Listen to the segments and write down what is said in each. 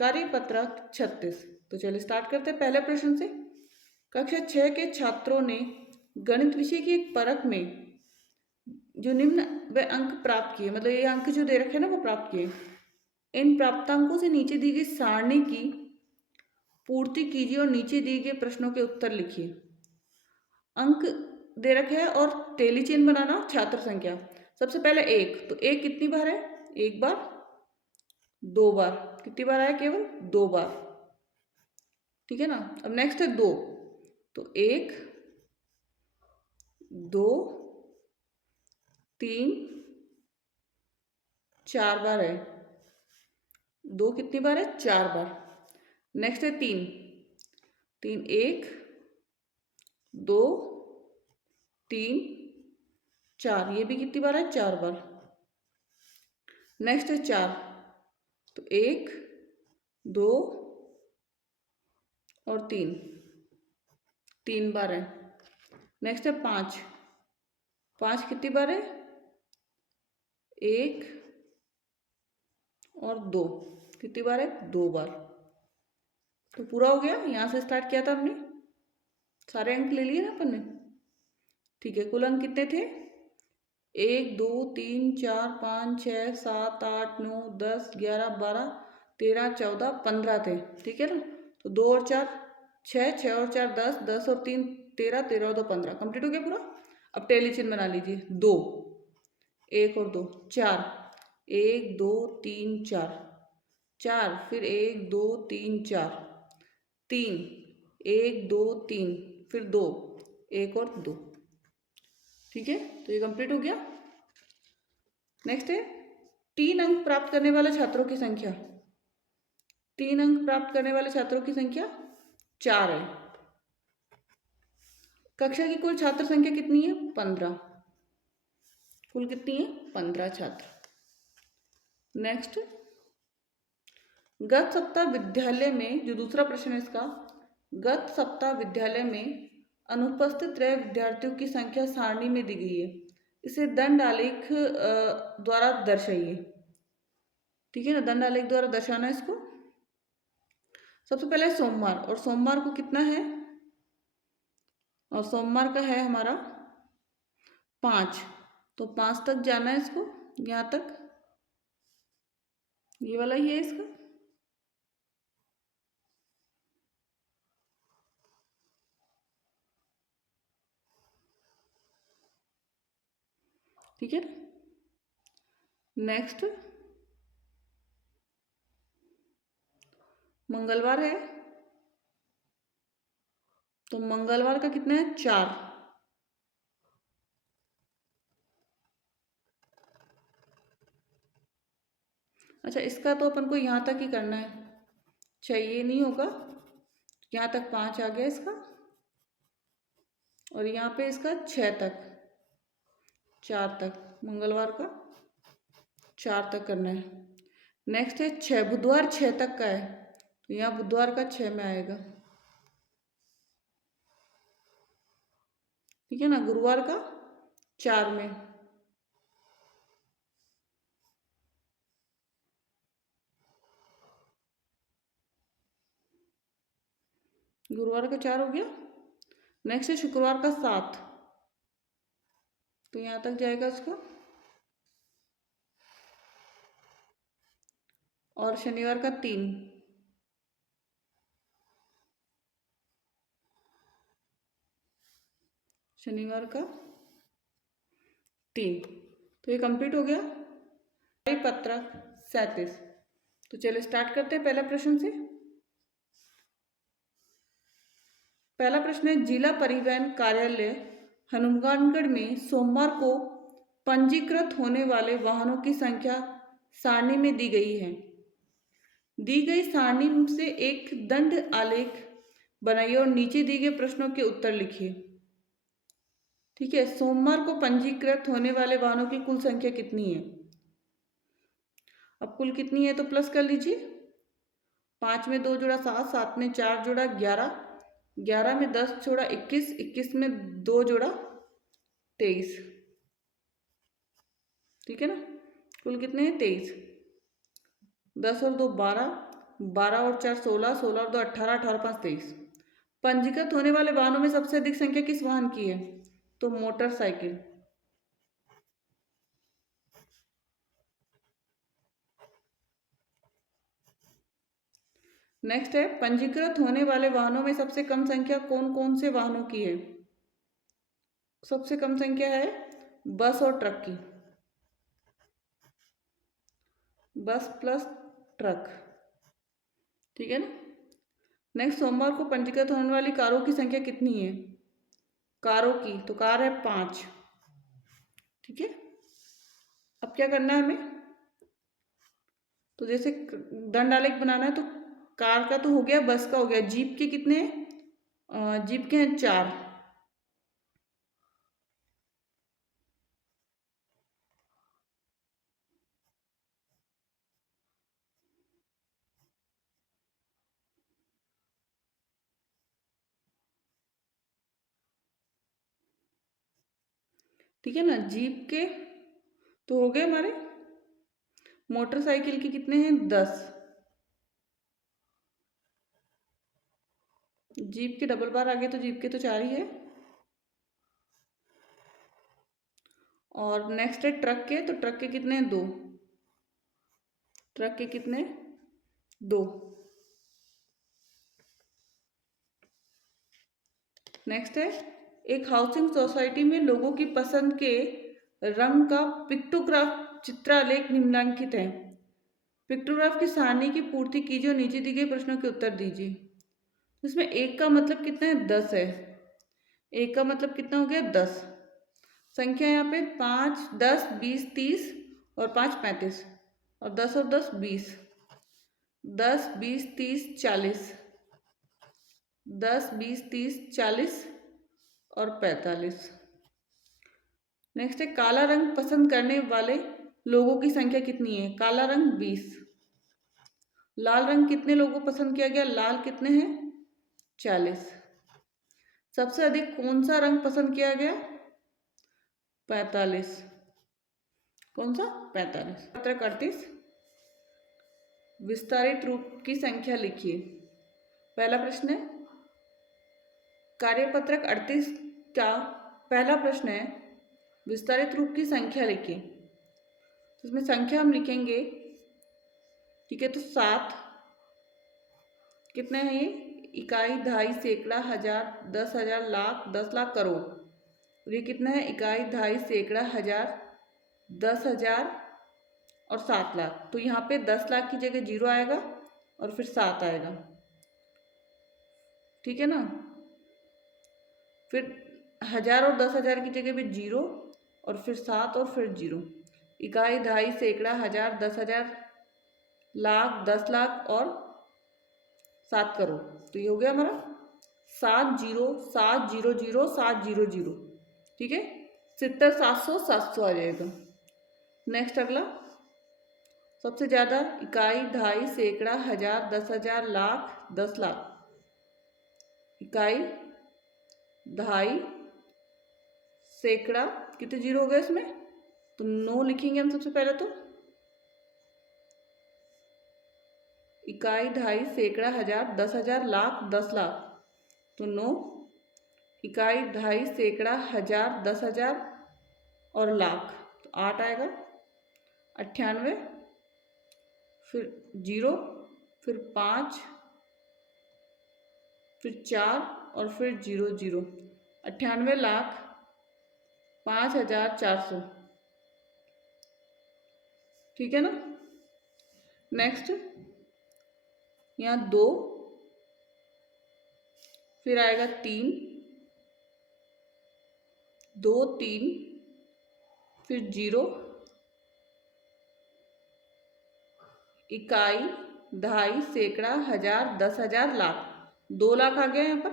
कार्यपत्रक 36। तो चलिए स्टार्ट करते हैं पहले प्रश्न से। कक्षा 6 के छात्रों ने गणित विषय की एक परख में जो निम्न व अंक प्राप्त किए, मतलब ये अंक जो दे रखे हैं ना वो प्राप्त किए। इन प्राप्तांकों से नीचे दी गई सारणी की पूर्ति कीजिए और नीचे दिए गए प्रश्नों के उत्तर लिखिए। अंक दे रखे हैं और टेली चेन बनाना, छात्र संख्या। सबसे पहले एक, तो एक कितनी बार है? एक बार, दो बार। कितनी बार आया? केवल दो बार, ठीक है ना। अब नेक्स्ट है दो, तो एक, दो, तीन, चार बार है। दो कितनी बार है? चार बार। नेक्स्ट है तीन, तीन एक, दो, तीन, चार, ये भी कितनी बार है? चार बार। नेक्स्ट है चार, तो एक, दो और तीन, तीन बार है। नेक्स्ट है पाँच, पाँच कितनी बार है? एक और दो, कितनी बार है? दो बार। तो पूरा हो गया। यहाँ से स्टार्ट किया था हमने, सारे अंक ले लिए ना अपन ने, ठीक है। कुल अंक कितने थे? एक, दो, तीन, चार, पाँच, छः, सात, आठ, नौ, 10, 11, 12, 13, 14, 15 थे, ठीक है ना। तो दो और चार छः, छः और चार 10, 10 और तीन 13, 13 और दो 15, कंप्लीट हो गया पूरा। अब टेली चिन्ह बना लीजिए। दो, एक और दो, चार, एक, दो, तीन, चार, चार, फिर एक, दो, तीन, चार, तीन, एक, दो, तीन, फिर दो, एक और दो, ठीक है। तो ये कंप्लीट हो गया। नेक्स्ट है तीन अंक प्राप्त करने वाले छात्रों की संख्या। तीन अंक प्राप्त करने वाले छात्रों की संख्या चार है। कक्षा की कुल छात्र संख्या कितनी है? 15। कुल कितनी है? 15 छात्र। नेक्स्ट, गत सप्ताह विद्यालय में, जो दूसरा प्रश्न है इसका, गत सप्ताह विद्यालय में अनुपस्थित रहे विद्यार्थियों की संख्या सारणी में दी गई है। इसे दंड आलेख द्वारा दर्शाइए, ठीक है ना। दंड आलेख द्वारा दर्शाना है इसको। सबसे पहले सोमवार, और सोमवार को कितना है? और सोमवार का है हमारा 5, तो 5 तक जाना है इसको, यहाँ तक, ये वाला ही है इसका, ठीक है। नेक्स्ट, मंगलवार है, तो मंगलवार का कितना है? 4। अच्छा, इसका तो अपन को यहाँ तक ही करना है, 6 ये नहीं होगा, यहाँ तक 5 आ गया इसका, और यहाँ पे इसका 6 तक, 4 तक, मंगलवार का 4 तक करना है। नेक्स्ट है 6, बुधवार 6 तक का है, तो यहाँ बुधवार का 6 में आएगा, ठीक है ना। गुरुवार का 4 में, गुरुवार का 4 हो गया। नेक्स्ट है शुक्रवार का 7, तो यहाँ तक जाएगा इसका, और शनिवार का 3, शनिवार का 3, तो ये कंप्लीट हो गया। पत्रक 37। तो चलिए स्टार्ट करते हैं पहला प्रश्न से। पहला प्रश्न है, जिला परिवहन कार्यालय हनुमानगढ़ में सोमवार को पंजीकृत होने वाले वाहनों की संख्या सारणी में दी गई है। दी गई सारणी से एक दंड आलेख बनाइए और नीचे दिए गए प्रश्नों के उत्तर लिखिए, ठीक है। सोमवार को पंजीकृत होने वाले वाहनों की कुल संख्या कितनी है? अब कुल कितनी है तो प्लस कर लीजिए। 5 में 2 जोड़ा 7, 7 में 4 जोड़ा 11, 11 में 10 जोड़ा 21, 21 में 2 जोड़ा 23, ठीक है ना। कुल कितने हैं? 23। 10 और 2 12, 12 और 4 16, 16 और 2 18, 18 5 23। पंजीकृत होने वाले वाहनों में सबसे अधिक संख्या किस वाहन की है? तो मोटरसाइकिल। नेक्स्ट है, पंजीकृत होने वाले वाहनों में सबसे कम संख्या कौन कौन से वाहनों की है? सबसे कम संख्या है बस और ट्रक की, बस प्लस ट्रक। ठीक है ना। नेक्स्ट, सोमवार को पंजीकृत होने वाली कारों की संख्या कितनी है? कारों की तो कार है 5। ठीक है। अब क्या करना है हमें? तो जैसे दंड आलेख बनाना है, तो कार का तो हो गया, बस का हो गया, जीप के कितने हैं? जीप के हैं 4। ठीक है ना। जीप के तो हो गए हमारे। मोटरसाइकिल के कितने हैं? 10। जीप के डबल बार आ गए तो जीप के तो 4 ही है। और नेक्स्ट है ट्रक के, तो ट्रक के कितने हैं? 2। ट्रक के कितने? 2। नेक्स्ट है, एक हाउसिंग सोसाइटी में लोगों की पसंद के रंग का पिक्टोग्राफ चित्रालेख निम्नलिखित है। पिक्टोग्राफ की सारणी की पूर्ति कीजिए और नीचे दिए गए प्रश्नों के उत्तर दीजिए। इसमें एक का मतलब कितना है? 10 है। एक का मतलब कितना हो गया? 10। संख्या यहाँ पे 5 10 20 30 और 5 35 और 10 और 10 20। 10 20 30 40, 10 20 30 40 और 45। नेक्स्ट है, काला रंग पसंद करने वाले लोगों की संख्या कितनी है? काला रंग 20। लाल रंग कितने लोगों को पसंद किया गया? लाल कितने हैं? 40। सबसे अधिक कौन सा रंग पसंद किया गया? 45। कौन सा? 45। पत्रक 38, विस्तारित रूप की संख्या लिखिए। पहला प्रश्न है, कार्यपत्रक 38 का पहला प्रश्न है, विस्तारित रूप की संख्या लिखिए। इसमें संख्या हम लिखेंगे, ठीक है, तो 7। कितने हैं ये? इकाई, दहाई, सैकड़ा, हजार, 10,000, लाख, 10 लाख, करोड़। और ये कितना है? इकाई, दहाई, सैकड़ा, हजार, 10,000 और 7 लाख। तो यहाँ पे 10 लाख की जगह 0 आएगा और फिर 7 आएगा। ठीक है ना। फिर 1000 और 10,000 की जगह पे 0 और फिर 7 और फिर 0। इकाई, दहाई, सैकड़ा, हजार, 10,000, लाख, 10 लाख और 7 करोड़। तो ये हो गया हमारा 7 0 7 0 0 7 0 0। ठीक है। 70 700 700 आ जाएगा। नेक्स्ट अगला, सबसे ज़्यादा इकाई, दहाई, सैकड़ा, हजार, 10,000, लाख, 10 लाख। इकाई, दहाई, सैकड़ा, कितने 0 हो गए इसमें? तो 9 लिखेंगे हम सबसे पहले। तो इकाई, दहाई, सैकड़ा, हजार, 10,000, लाख, 10 लाख। तो 9। इकाई, दहाई, सैकड़ा, हजार, 10,000 और लाख, तो 8 आएगा। 98, फिर 0, फिर 5, फिर 4 और फिर 0 0। 98 लाख 5,400। ठीक है ना। नेक्स्ट, यहाँ 2, फिर आएगा 3, 2 3, फिर 0, इकाई, दहाई, सैकड़ा, हजार, 10,000, लाख। 2 लाख आ गया यहाँ पर।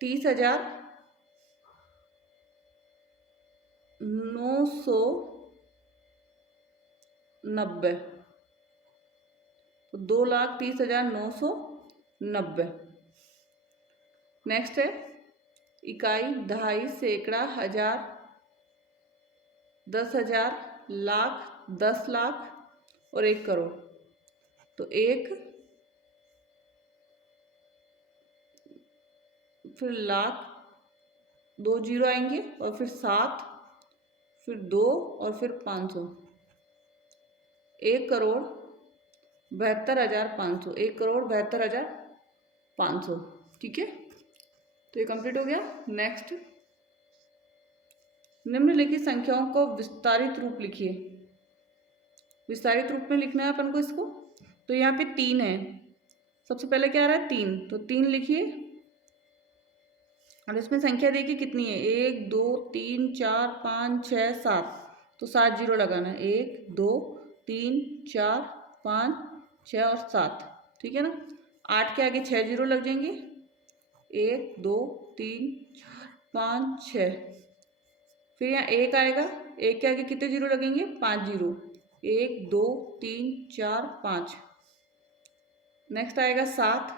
30,990। तो 2,30,990। नेक्स्ट है, इकाई, दहाई, सैकड़ा, हजार, 10,000, लाख, 10 लाख और 1 करोड़। तो 1, फिर लाख, 2 जीरो आएंगे और फिर 7, फिर 2 और फिर 500। 1,72,500, 1,72,500। ठीक है, तो ये कंप्लीट हो गया। नेक्स्ट, निम्नलिखित संख्याओं को विस्तारित रूप लिखिए। विस्तारित रूप में लिखना है अपन को इसको। तो यहाँ पे 3 है, सबसे पहले क्या आ रहा है 3, तो 3 लिखिए और इसमें संख्या देखिए कितनी है, 1 2 3 4 5 6 7, तो 7 जीरो लगाना है, 1 2 3 4 5 6 और 7। ठीक है ना, 8 के आगे 6 जीरो लग जाएंगे, 1 2 3 4 5 6। फिर यहाँ 1 आएगा, 1 के आगे कितने जीरो लगेंगे, 5 जीरो, 1 2 3 4 5। नेक्स्ट आएगा 7,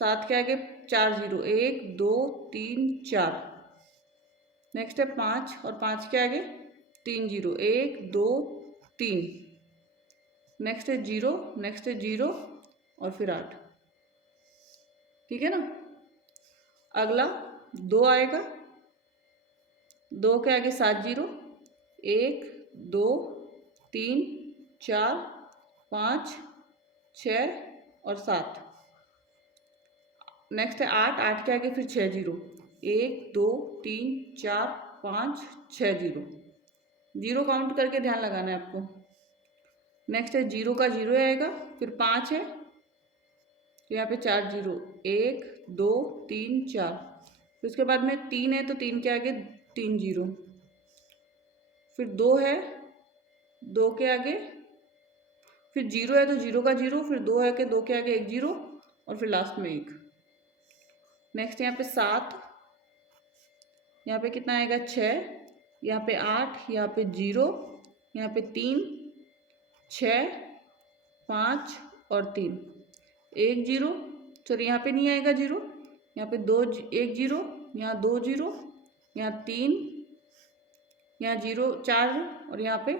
7 के आगे 4 जीरो, 1 2 3 4। नेक्स्ट है 5 और 5 के आगे 3 जीरो, 1 2 3। नेक्स्ट है 0, नेक्स्ट है 0 और फिर 8। ठीक है ना। अगला 2 आएगा, 2 के आगे 7 जीरो, 1 2 3 4 5 6 और 7। नेक्स्ट है 8, 8 के आगे फिर 6 जीरो, 1 2 3 4 5 6 जीरो, जीरो काउंट करके ध्यान लगाना है आपको। नेक्स्ट है 0 का 0 आएगा, फिर 5 है तो यहाँ पे 4 जीरो, 1 2 3 4। फिर उसके बाद में 3 है तो 3 के आगे 3 जीरो, फिर 2 है, 2 के आगे फिर 0 है तो 0 का 0, फिर 2 है कि 2 के आगे 1 जीरो और फिर लास्ट में 1। नेक्स्ट यहाँ पे 7, यहाँ पे कितना आएगा 6, यहाँ पे 8, यहाँ पे 0, यहाँ पे 3 6 5 और 3, 1 जीरो, सॉरी यहाँ पे नहीं आएगा 0, यहाँ पे 2 1 जीरो, यहाँ 2 जीरो, यहाँ 3, यहाँ 0 4 और यहाँ पे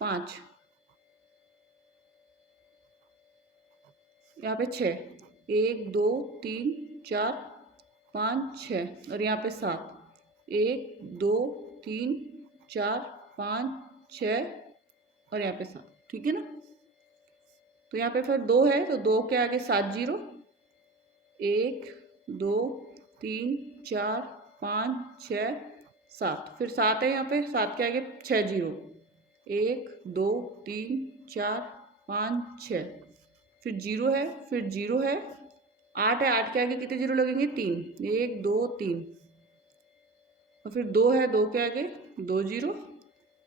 5, यहाँ पे 6, 1 2 3 4 5 6 और यहाँ पे 7, 1 2 3 4 5 6 और यहाँ पे 7। ठीक है ना। तो यहाँ पे फिर 2 है तो 2 के आगे 7 जीरो, 1 2 3 4 5 6 7, फिर 7 है यहाँ पे, 7 के आगे 6 जीरो, 1 2 3 4 5 6, फिर 0 है, फिर 0 है, 8 है, 8 के आगे कितने जीरो लगेंगे, 3, 1 2 3, और फिर 2 है, 2 के आगे 2 जीरो,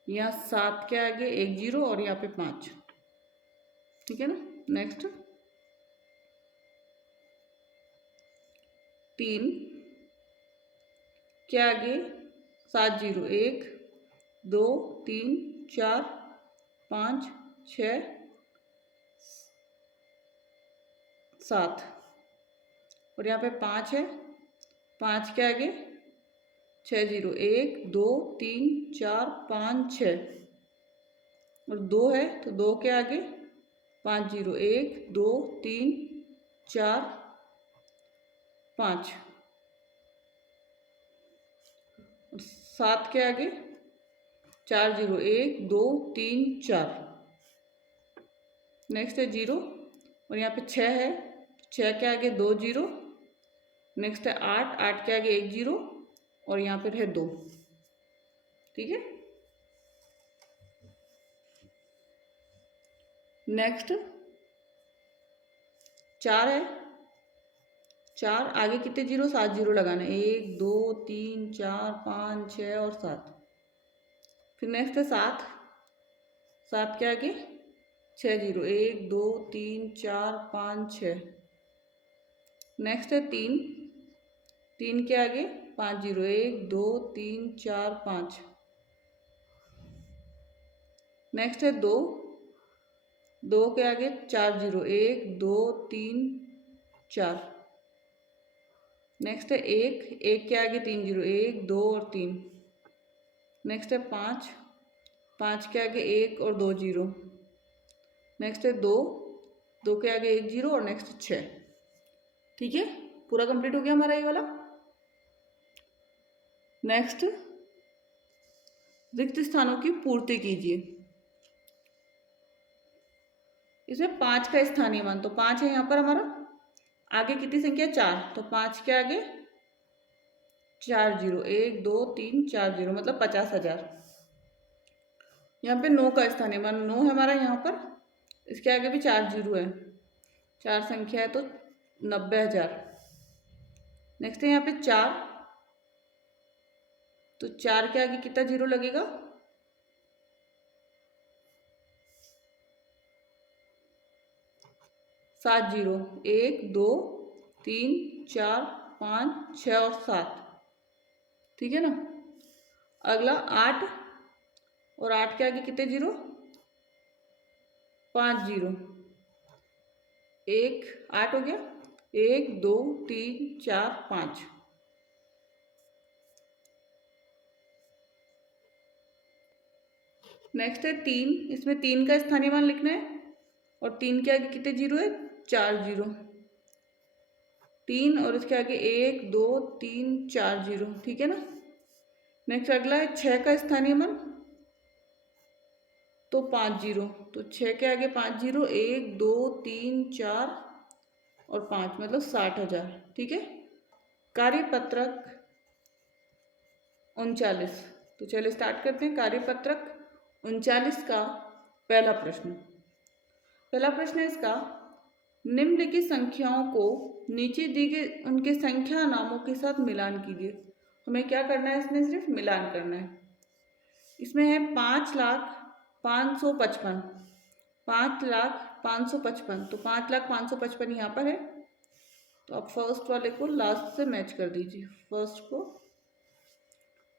यहाँ 7 के आगे 1 जीरो और यहाँ पे 5। ठीक है ना। नेक्स्ट 3 के आगे 7 जीरो, 1 2 3 4 5 6 7 और यहाँ पे 5 है, 5 के आगे 6 जीरो, 1 2 3 4 5 6 और 2 है तो 2 के आगे 5 जीरो, 1 2 3 4 5 और 7 के आगे 4 जीरो, 1 2 3 4। नेक्स्ट है 0 और यहाँ पे 6 है, 6 के आगे 2 जीरो। नेक्स्ट है 8, 8 के आगे 1 जीरो और यहाँ पर है 2। ठीक है। नेक्स्ट 4 है, 4 आगे कितने जीरो, 7 जीरो लगाना है, 1 2 3 4 5 6 और 7। फिर नेक्स्ट है 7, 7 के आगे 6 जीरो, 1 2 3 4 5 6। नेक्स्ट है 3, 3 के आगे 5 जीरो, 1 2 3 4 5। नेक्स्ट है 2, 2 के आगे 4 जीरो, 1 2 3 4। नेक्स्ट है 1, 1 के आगे 3 जीरो, 1 2 और 3। नेक्स्ट है 5, 5 के आगे 1 और 2 जीरो। नेक्स्ट है 2, 2 के आगे 1 0 और नेक्स्ट 6। ठीक है, पूरा कंप्लीट हो गया हमारा ये वाला। नेक्स्ट, रिक्त स्थानों की पूर्ति कीजिए। इसमें 5 का स्थानीय मान, तो 5 है यहाँ पर हमारा, आगे कितनी संख्या 4, तो 5 के आगे 4 0, 1 2 3 4 0 मतलब 50,000। यहाँ पे 9 का स्थानीय मान 9 है हमारा यहाँ पर, इसके आगे भी 4 0 है, 4 संख्या है तो 90,000। नेक्स्ट है यहाँ पे 4, तो 4 के आगे कितना जीरो लगेगा, 7 0, 1 2 3 4 5 6 और 7। ठीक है ना। अगला 8, और 8 के आगे कितने जीरो, 5 0, 1 8 हो गया, 1 2 3 4 5। नेक्स्ट है 3, इसमें 3 का स्थानीय मान लिखना है, और 3 के आगे कितने जीरो है, 4 0, 3 और इसके आगे 1 2 3 4 0। ठीक है ना। नेक्स्ट अगला है 6 का स्थानीय मान, तो 5 0, तो 6 के आगे 5 0, 1 2 3 4 और 5 मतलब 60,000। ठीक है। कार्यपत्रक 39, तो चलिए स्टार्ट करते हैं। कार्यपत्रक 39 का पहला प्रश्न। पहला प्रश्न है इसका, निम्नलिखित संख्याओं को नीचे दी गई उनके संख्या नामों के साथ मिलान कीजिए। हमें क्या करना है, इसमें सिर्फ मिलान करना है। इसमें है 5,05,555, 5,05,555, तो 5,05,555 यहाँ पर है, तो आप फर्स्ट वाले को लास्ट से मैच कर दीजिए। फर्स्ट को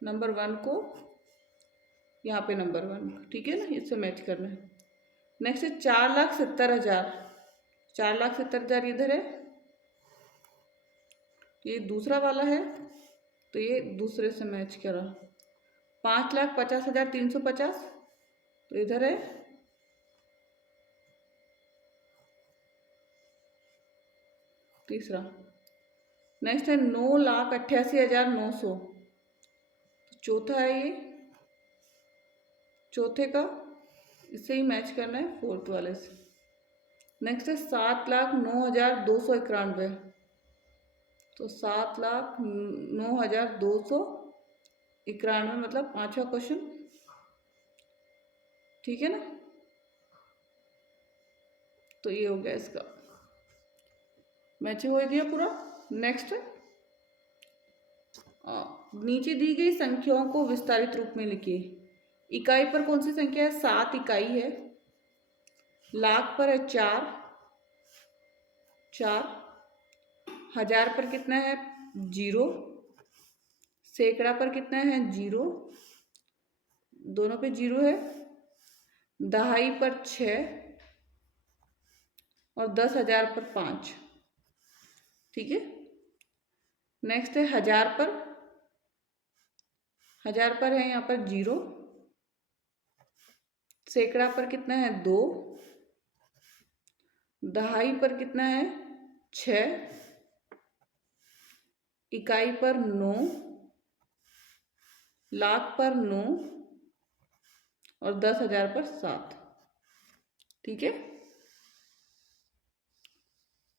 नंबर 1 को यहाँ पे नंबर 1, ठीक है ना, इससे मैच करना है। नेक्स्ट है 4,70,000, 4,70,000 इधर है, ये दूसरा वाला है, तो ये दूसरे से मैच करा। 5,50,350, तो इधर है, तीसरा। नेक्स्ट है 9,88,900, चौथा है ये, चौथे का इससे ही मैच करना है, फोर्थ वाले से। नेक्स्ट है 7,09,291, तो 7,09,291 मतलब 5वां क्वेश्चन। ठीक है ना। तो ये हो गया इसका मैचिंग हो गया पूरा। नेक्स्ट, नीचे दी गई संख्याओं को विस्तारित रूप में लिखिए। इकाई पर कौन सी संख्या है, 7 इकाई है। लाख पर है 4, 4। हजार पर कितना है, 0। सैकड़ा पर कितना है, 0, दोनों पे 0 है। दहाई पर 6 और 10,000 पर 5। ठीक है। नेक्स्ट है हजार पर है यहाँ पर 0। सैकड़ा पर कितना है, 2। दहाई पर कितना है, 6। इकाई पर 9, लाख पर 9 और 10,000 पर 7। ठीक है।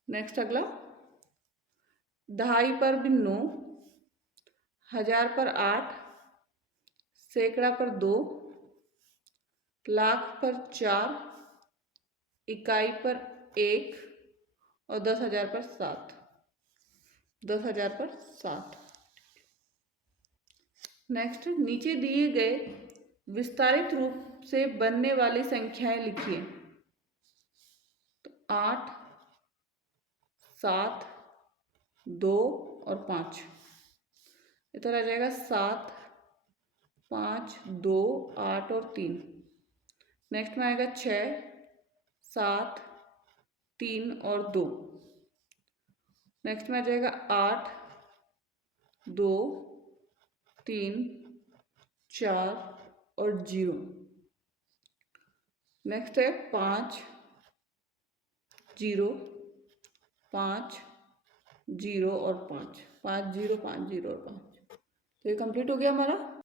नेक्स्ट अगला, दहाई पर भी 9, हजार पर 8, सैकड़ा पर 2, लाख पर 4, इकाई पर 1 और 10,000 पर 7। 10,000 पर 7। नेक्स्ट, नीचे दिए गए विस्तारित रूप से बनने वाली संख्याएं लिखिए। तो 8, 7, 2 और 5। इधर आ जाएगा 7, 5, 2, 8 और 3। नेक्स्ट में आएगा 6, 7, 3 और 2। नेक्स्ट में आ जाएगा 8, 2, 3, 4 और 0। नेक्स्ट है 5, जीरो, 5, जीरो और 5, 5 0 5 0 और 5। तो ये कंप्लीट हो गया हमारा